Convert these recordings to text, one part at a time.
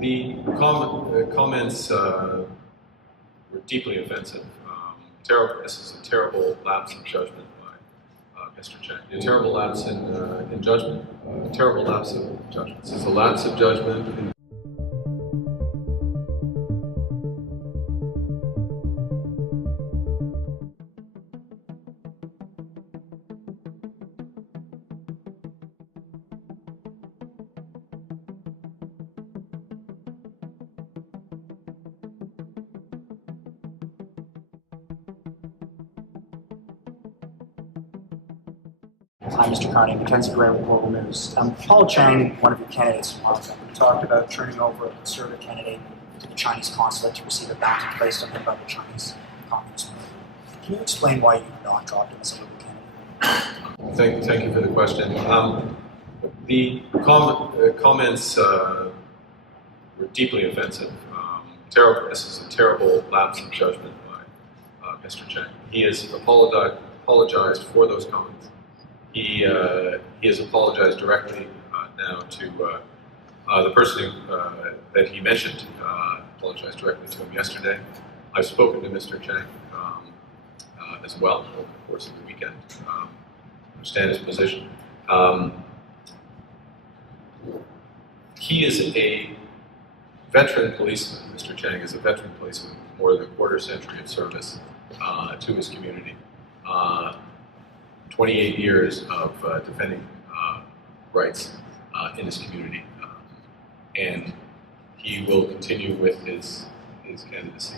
The comments were deeply offensive. Terrible. This is a terrible lapse in judgment by Mr. Chiang. A terrible lapse in judgment. A terrible lapse of judgment. This is a lapse of judgment. Hi, Mr. Carney, Mackenzie Gray with Global News. Paul Chiang, one of your candidates, talked about turning over a conservative candidate to the Chinese Consulate to receive a bounty placed on him by the Chinese Communist Party. Can you explain why you have not dropped him as a Liberal candidate? Thank you for the question. The comments were deeply offensive. Terrible. This is a terrible lapse in judgment by Mr. Chiang. He has apologized for those comments. He has apologized directly now to the person that he mentioned. Apologized directly to him yesterday. I've spoken to Mr. Chiang as well over the course of the weekend. Understand his position. He is a veteran policeman. Mr. Chiang is a veteran policeman with more than a quarter century of service to his community. 28 years of defending rights in his community. And he will continue with his candidacy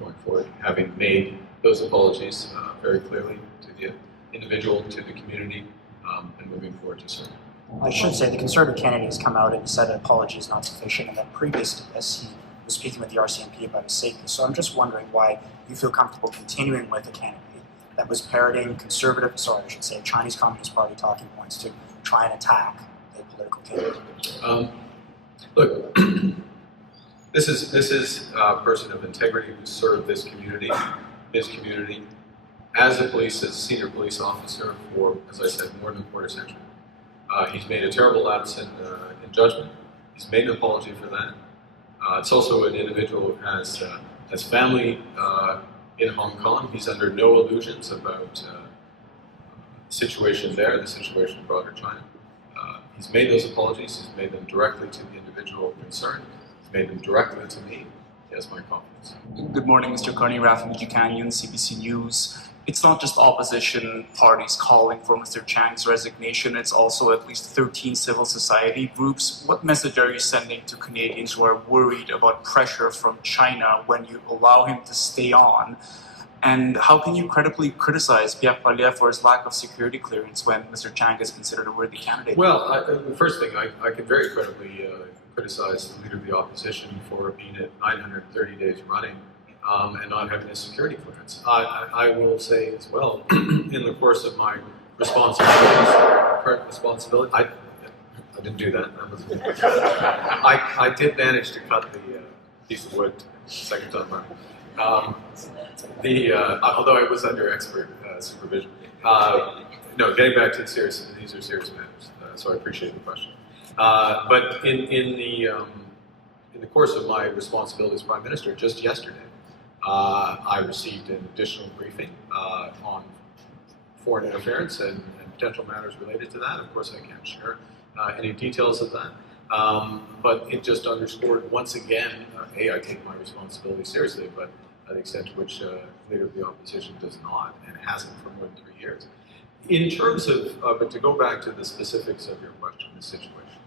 going forward, having made those apologies very clearly to the individual, to the community, and moving forward to serve. I should say the Conservative candidate has come out and said an apology is not sufficient, and that previously, as he was speaking with the RCMP about his safety. So I'm just wondering why you feel comfortable continuing with a candidate that was parroting Chinese Communist Party talking points to try and attack a political candidate. Look, this is a person of integrity who served his community as a senior police officer for, as I said, more than a quarter century. He's made a terrible lapse in judgment. He's made an apology for that. It's also an individual who has family in Hong Kong. He's under no illusions about the situation there, the situation in broader China. He's made those apologies. He's made them directly to the individual concerned. He's made them directly to me. He has my confidence. Good morning, Mr. Carney. Raffi Canyon, CBC News. It's not just opposition parties calling for Mr. Chiang's resignation, it's also at least 13 civil society groups. What message are you sending to Canadians who are worried about pressure from China when you allow him to stay on? And how can you credibly criticize Pierre Poilievre for his lack of security clearance when Mr. Chiang is considered a worthy candidate? Well, the first thing, I can very credibly criticize the Leader of the Opposition for being at 930 days running and not having a security clearance. I will say as well, in the course of my responsibility, I didn't do that. That was good. I did manage to cut the piece of wood second time around. Although I was under expert supervision. No, getting back to these are serious matters. So I appreciate the question. But in the course of my responsibility as Prime Minister, just yesterday, I received an additional briefing on foreign interference and potential matters related to that. Of course, I can't share any details of that. But it just underscored once again, I take my responsibility seriously, but the extent to which Leader of the Opposition does not and hasn't for more than 3 years. In terms of, but to go back to the specifics of your question, the situation.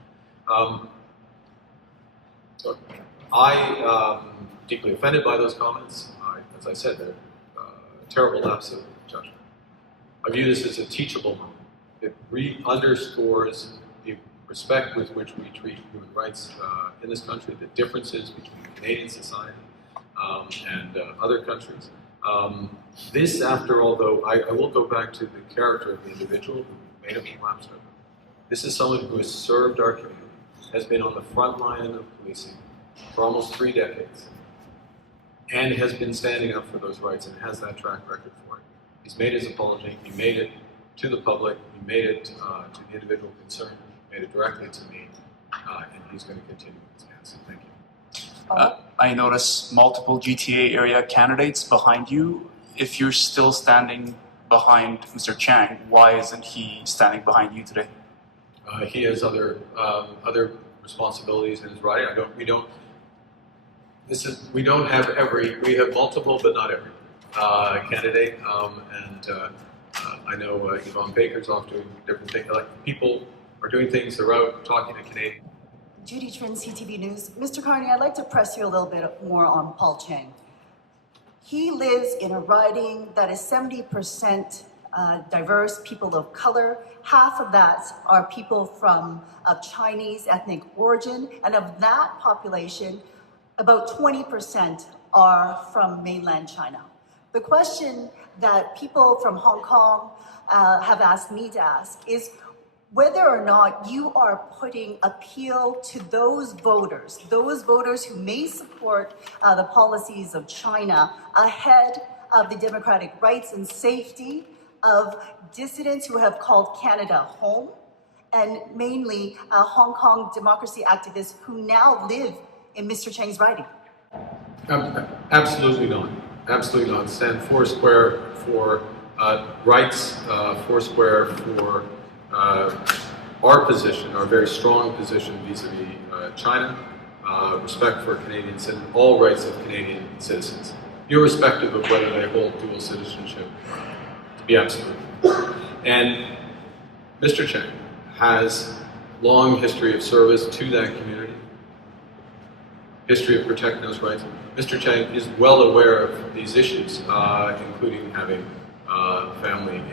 I deeply offended by those comments. As I said, they're a terrible lapse of judgment. I view this as a teachable moment. It underscores the respect with which we treat human rights in this country, the differences between Canadian society and other countries. This, after all, though, I will go back to the character of the individual who may have been lapsed over. This is someone who has served our community, has been on the front line of policing for almost 3 decades, and has been standing up for those rights and has that track record for it. He's made his apology, he made it to the public, he made it to the individual concerned, made it directly to me, and he's going to continue with his hands. Thank you. I notice multiple GTA area candidates behind you. If you're still standing behind Mr. Chiang, why isn't he standing behind you today? He has other responsibilities in his riding. We have multiple, but not every candidate. I know Yvonne Baker's off doing different things. Like, people are doing things. They're out talking to Canadians. Judy Trin, CTV News. Mr. Carney, I'd like to press you a little bit more on Paul Chiang. He lives in a riding that is 70% diverse, people of color. Half of that are people of Chinese ethnic origin, and of that population, about 20% are from mainland China. The question that people from Hong Kong have asked me to ask is whether or not you are putting appeal to those voters who may support the policies of China ahead of the democratic rights and safety of dissidents who have called Canada home, and mainly Hong Kong democracy activists who now live in Mr. Chiang's riding. Absolutely not. Absolutely not. Stand foursquare for rights, foursquare for our position, our very strong position vis-a-vis China, respect for Canadians and all rights of Canadian citizens, irrespective of whether they hold dual citizenship, to be absolute. And Mr. Chiang has long history of service to that community, history of protecting those rights. Mr. Chiang is well aware of these issues, including having family in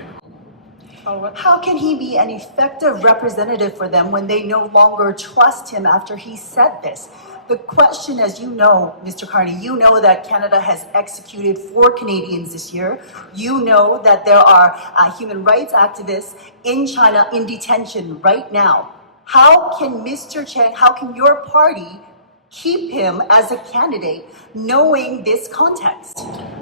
Hong Kong. How can he be an effective representative for them when they no longer trust him after he said this? The question, as you know, Mr. Carney, you know that Canada has executed 4 Canadians this year. You know that there are human rights activists in China in detention right now. How can Mr. Chiang, how can your party keep him as a candidate knowing this context?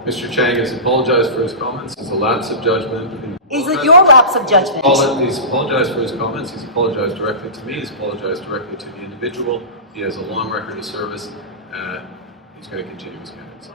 Mr. Chiang has apologized for his comments. It's a lapse of judgment. Is it your lapse of judgment? He's apologized for his comments. He's apologized directly to me. He's apologized directly to the individual. He has a long record of service. He's going to continue his candidacy.